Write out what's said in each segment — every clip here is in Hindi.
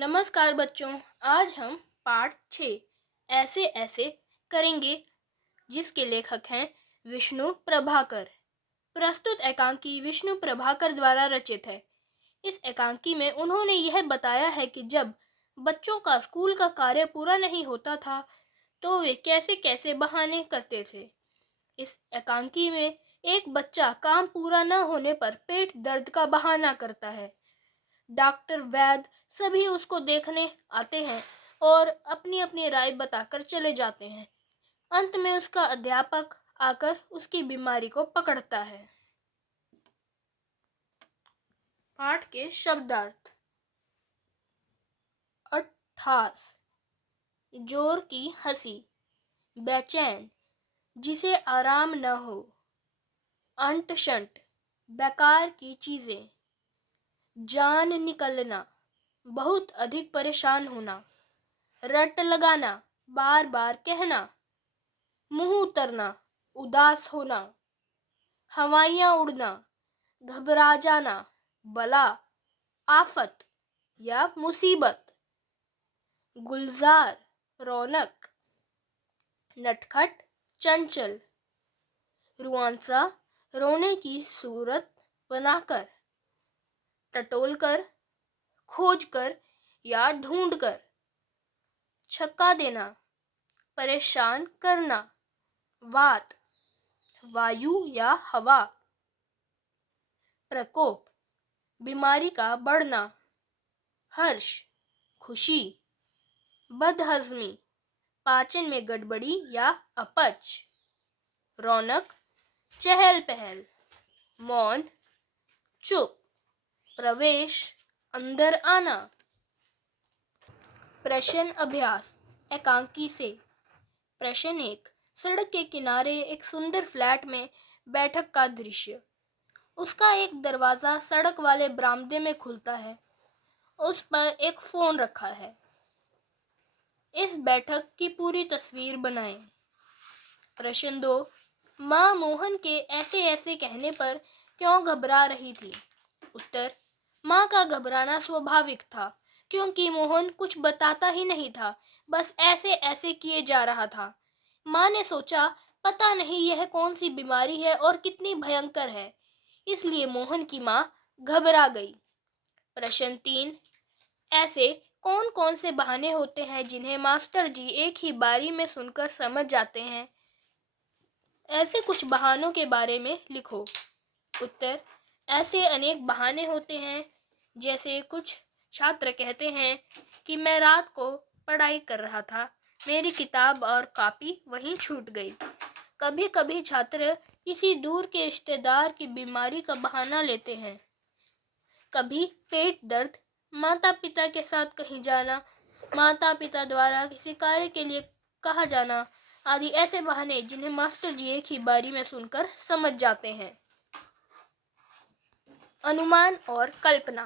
नमस्कार बच्चों। आज हम पाठ 6 ऐसे ऐसे करेंगे जिसके लेखक हैं विष्णु प्रभाकर। प्रस्तुत एकांकी विष्णु प्रभाकर द्वारा रचित है। इस एकांकी में उन्होंने यह बताया है कि जब बच्चों का स्कूल का कार्य पूरा नहीं होता था तो वे कैसे कैसे बहाने करते थे। इस एकांकी में एक बच्चा काम पूरा न होने पर पेट दर्द का बहाना करता है। डॉक्टर वैद्य सभी उसको देखने आते हैं और अपनी अपनी राय बताकर चले जाते हैं। अंत में उसका अध्यापक आकर उसकी बीमारी को पकड़ता है। पाठ के शब्दार्थ। अट्ठास, जोर की हंसी, बेचैन, जिसे आराम न हो। अंट शंट, बेकार की चीजें। जान निकलना, बहुत अधिक परेशान होना। रट लगाना, बार बार कहना। मुंह उतरना, उदास होना। हवाइयाँ उड़ना, घबरा जाना, बला, आफत या मुसीबत। गुलजार, रौनक। नटखट, चंचल। रुआंसा, रोने की सूरत बनाकर। टटोलकर, खोजकर या ढूंढकर। छक्का देना, परेशान करना। वात, वायु या हवा। प्रकोप, बीमारी का बढ़ना। हर्ष, खुशी। बदहजमी, पाचन में गड़बड़ी या अपच। रौनक, चहल पहल। मौन, चुप। प्रवेश, अंदर आना। प्रश्न अभ्यास एकांकी से। प्रश्न 1, सड़क के किनारे एक सुंदर फ्लैट में बैठक का दृश्य। उसका एक दरवाजा सड़क वाले बरामदे में खुलता है। उस पर एक फोन रखा है। इस बैठक की पूरी तस्वीर बनाएं। प्रश्न 2, माँ मोहन के ऐसे ऐसे कहने पर क्यों घबरा रही थी। उत्तर, माँ का घबराना स्वाभाविक था क्योंकि मोहन कुछ बताता ही नहीं था, बस ऐसे ऐसे किए जा रहा था। माँ ने सोचा पता नहीं यह कौन सी बीमारी है और कितनी भयंकर है, इसलिए मोहन की माँ घबरा गई। प्रश्न 3, ऐसे कौन कौन से बहाने होते हैं जिन्हें मास्टर जी एक ही बारी में सुनकर समझ जाते हैं। ऐसे कुछ बहानों के बारे में लिखो। उत्तर, ऐसे अनेक बहाने होते हैं। जैसे कुछ छात्र कहते हैं कि मैं रात को पढ़ाई कर रहा था, मेरी किताब और कॉपी वहीं छूट गई। कभी कभी छात्र किसी दूर के रिश्तेदार की बीमारी का बहाना लेते हैं। कभी पेट दर्द, माता पिता के साथ कहीं जाना, माता पिता द्वारा किसी कार्य के लिए कहा जाना आदि ऐसे बहाने जिन्हें मास्टर जी एक ही बारी में सुनकर समझ जाते हैं। अनुमान और कल्पना।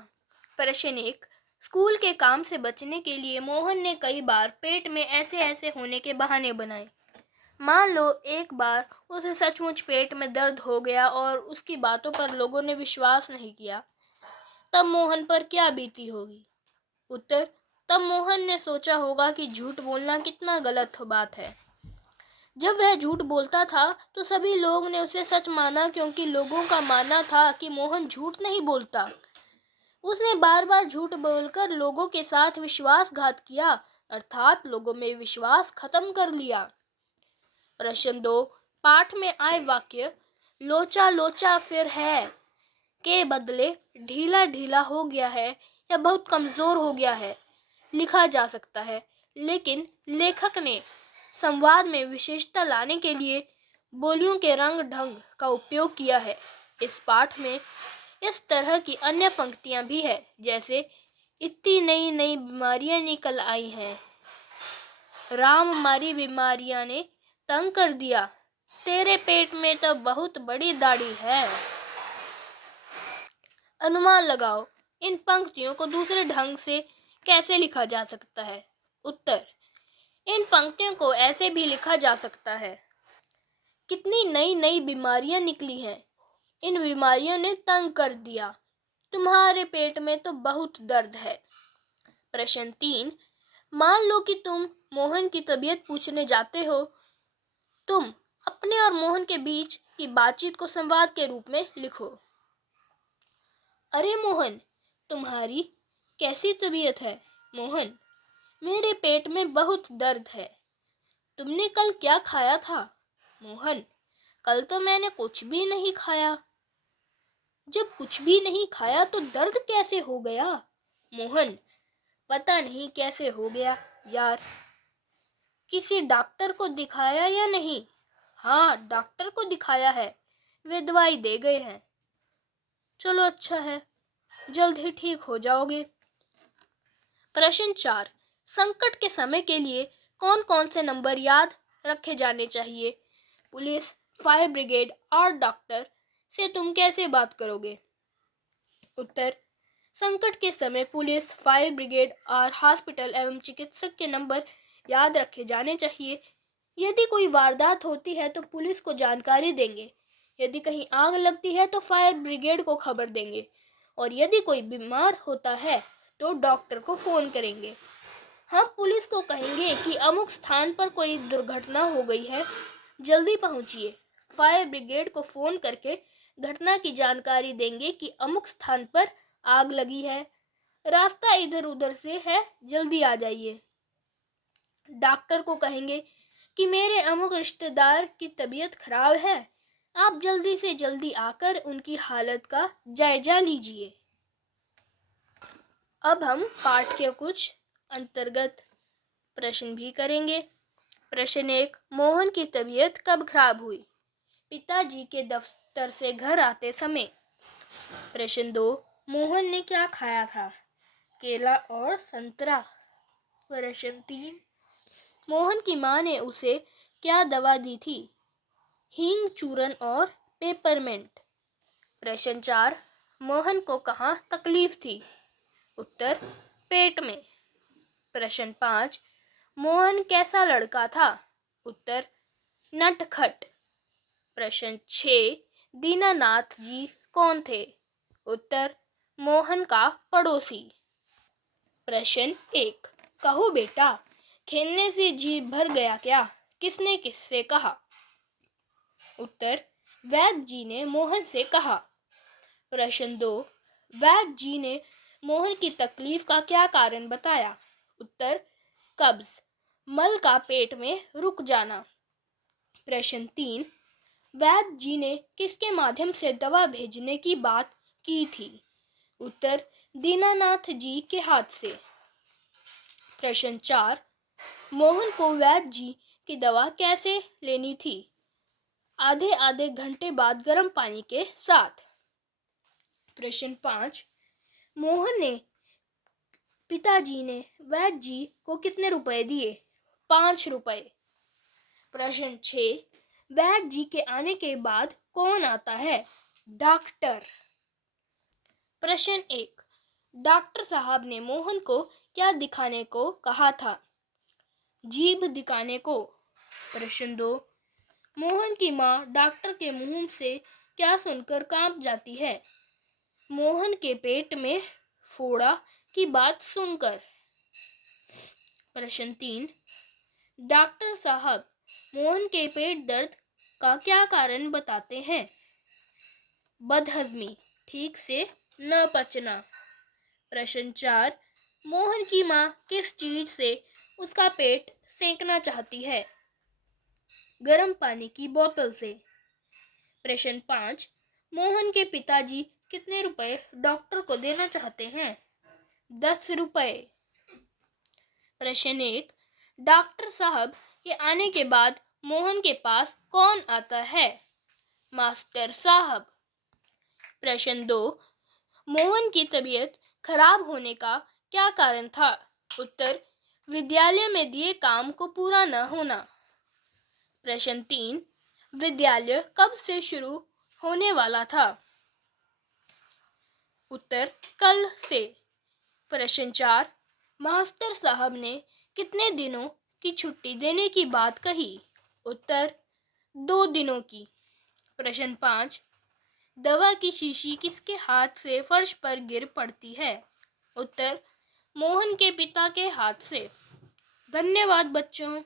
प्रश्न 1, स्कूल के काम से बचने के लिए मोहन ने कई बार पेट में ऐसे ऐसे होने के बहाने बनाए। मान लो एक बार उसे सचमुच पेट में दर्द हो गया और उसकी बातों पर लोगों ने विश्वास नहीं किया, तब मोहन पर क्या बीती होगी। उत्तर, तब मोहन ने सोचा होगा कि झूठ बोलना कितना गलत बात है। जब वह झूठ बोलता था तो सभी लोग ने उसे सच माना क्योंकि लोगों का मानना था कि मोहन झूठ नहीं बोलता। उसने बार बार झूठ बोलकर लोगों के साथ विश्वासघात किया, अर्थात लोगों में विश्वास खत्म कर लिया। प्रश्न 2, पाठ में आए वाक्य लोचा लोचा फिर है के बदले ढीला ढीला हो गया है या बहुत कमजोर हो गया है लिखा जा सकता है, लेकिन लेखक ने संवाद में विशेषता लाने के लिए बोलियों के रंग ढंग का उपयोग किया है। इस पाठ में इस तरह की अन्य पंक्तियां भी है, जैसे इतनी नई नई बीमारियां निकल आई हैं, राम हमारी बीमारियां ने तंग कर दिया, तेरे पेट में तो बहुत बड़ी दाढ़ी है। अनुमान लगाओ, इन पंक्तियों को दूसरे ढंग से कैसे लिखा जा सकता है। उत्तर, इन पंक्तियों को ऐसे भी लिखा जा सकता है, कितनी नई नई बीमारियां निकली हैं, इन बीमारियों ने तंग कर दिया, तुम्हारे पेट में तो बहुत दर्द है। प्रश्न 3, मान लो कि तुम मोहन की तबीयत पूछने जाते हो। तुम अपने और मोहन के बीच की बातचीत को संवाद के रूप में लिखो। अरे मोहन, तुम्हारी कैसी तबीयत है? मोहन, मेरे पेट में बहुत दर्द है। तुमने कल क्या खाया था? मोहन, कल तो मैंने कुछ भी नहीं खाया। जब कुछ भी नहीं खाया तो दर्द कैसे हो गया? मोहन, पता नहीं कैसे हो गया यार। किसी डॉक्टर को दिखाया या नहीं? हाँ, डॉक्टर को दिखाया है, वे दवाई दे गए हैं। चलो अच्छा है, जल्द ही ठीक हो जाओगे। प्रश्न 4, संकट के समय के लिए कौन कौन से नंबर याद रखे जाने चाहिए? पुलिस, फायर ब्रिगेड और डॉक्टर से तुम कैसे बात करोगे? उत्तर, संकट के समय पुलिस, फायर ब्रिगेड और हॉस्पिटल एवं चिकित्सक के नंबर याद रखे जाने चाहिए। यदि कोई वारदात होती है तो पुलिस को जानकारी देंगे। यदि कहीं आग लगती है तो फायर ब्रिगेड को खबर देंगे। और यदि कोई बीमार होता है तो डॉक्टर को फ़ोन करेंगे। हम पुलिस को कहेंगे कि अमुक स्थान पर कोई दुर्घटना हो गई है, जल्दी पहुंचिए। फायर ब्रिगेड को फ़ोन करके घटना की जानकारी देंगे कि अमुक स्थान पर आग लगी है, रास्ता इधर उधर से है, जल्दी आ जाइए। डॉक्टर को कहेंगे कि मेरे अमुक रिश्तेदार की तबीयत खराब है, आप जल्दी से जल्दी आकर उनकी हालत का जायजा लीजिए। अब हम पाठ के कुछ अंतर्गत प्रश्न भी करेंगे। प्रश्न 1, मोहन की तबीयत कब खराब हुई? पिताजी के दफ्तर से घर आते समय। प्रश्न 2, मोहन ने क्या खाया था? केला और संतरा। प्रश्न 3, मोहन की माँ ने उसे क्या दवा दी थी? हींग चूरन और पेपरमेंट। प्रश्न 4, मोहन को कहाँ तकलीफ थी? उत्तर, पेट में। प्रश्न 5, मोहन कैसा लड़का था? उत्तर, नटखट। प्रश्न 6, दीनानाथ जी कौन थे? उत्तर, मोहन का पड़ोसी। प्रश्न 1, कहो बेटा, खेलने से जी भर गया क्या? किसने किससे कहा? उत्तर, वैद्य जी ने मोहन से कहा। प्रश्न 2, वैद्य जी ने मोहन की तकलीफ का क्या कारण बताया? उत्तर, कब्ज, मल का पेट में रुक जाना। प्रश्न 3, वैद्य जी ने किसके माध्यम से दवा भेजने की बात की थी? उत्तर, दीनानाथ जी के हाथ से। प्रश्न 4, मोहन को वैद्य जी की दवा कैसे लेनी थी? आधे आधे घंटे बाद गर्म पानी के साथ। प्रश्न 5, मोहन ने पिताजी ने वैद्य जी को कितने रुपए दिए? 5 रुपए। प्रश्न 6, वैद्य जी के आने के बाद कौन आता है? डॉक्टर। प्रश्न 1, डॉक्टर साहब ने मोहन को क्या दिखाने को कहा था? जीभ दिखाने को। प्रश्न 2, मोहन की माँ डॉक्टर के मुंह से क्या सुनकर कांप जाती है? मोहन के पेट में फोड़ा की बात सुनकर। प्रश्न 3, डॉक्टर साहब मोहन के पेट दर्द का क्या कारण बताते हैं? बदहजमी, ठीक से न पचना। प्रश्न 4, मोहन की माँ किस चीज से उसका पेट सेंकना चाहती है? गर्म पानी की बोतल से। प्रश्न 5, मोहन के पिताजी कितने रुपए डॉक्टर को देना चाहते हैं? 10 रुपए। प्रश्न 1, डॉक्टर साहब के आने के बाद मोहन के पास कौन आता है? मास्टर साहब। प्रश्न 2, मोहन की तबीयत खराब होने का क्या कारण था? उत्तर, विद्यालय में दिए काम को पूरा न होना। प्रश्न 3, विद्यालय कब से शुरू होने वाला था? उत्तर, कल से। प्रश्न 4, मास्टर साहब ने कितने दिनों की छुट्टी देने की बात कही? उत्तर, 2 दिनों की। प्रश्न 5, दवा की शीशी किसके हाथ से फर्श पर गिर पड़ती है? उत्तर, मोहन के पिता के हाथ से। धन्यवाद बच्चों।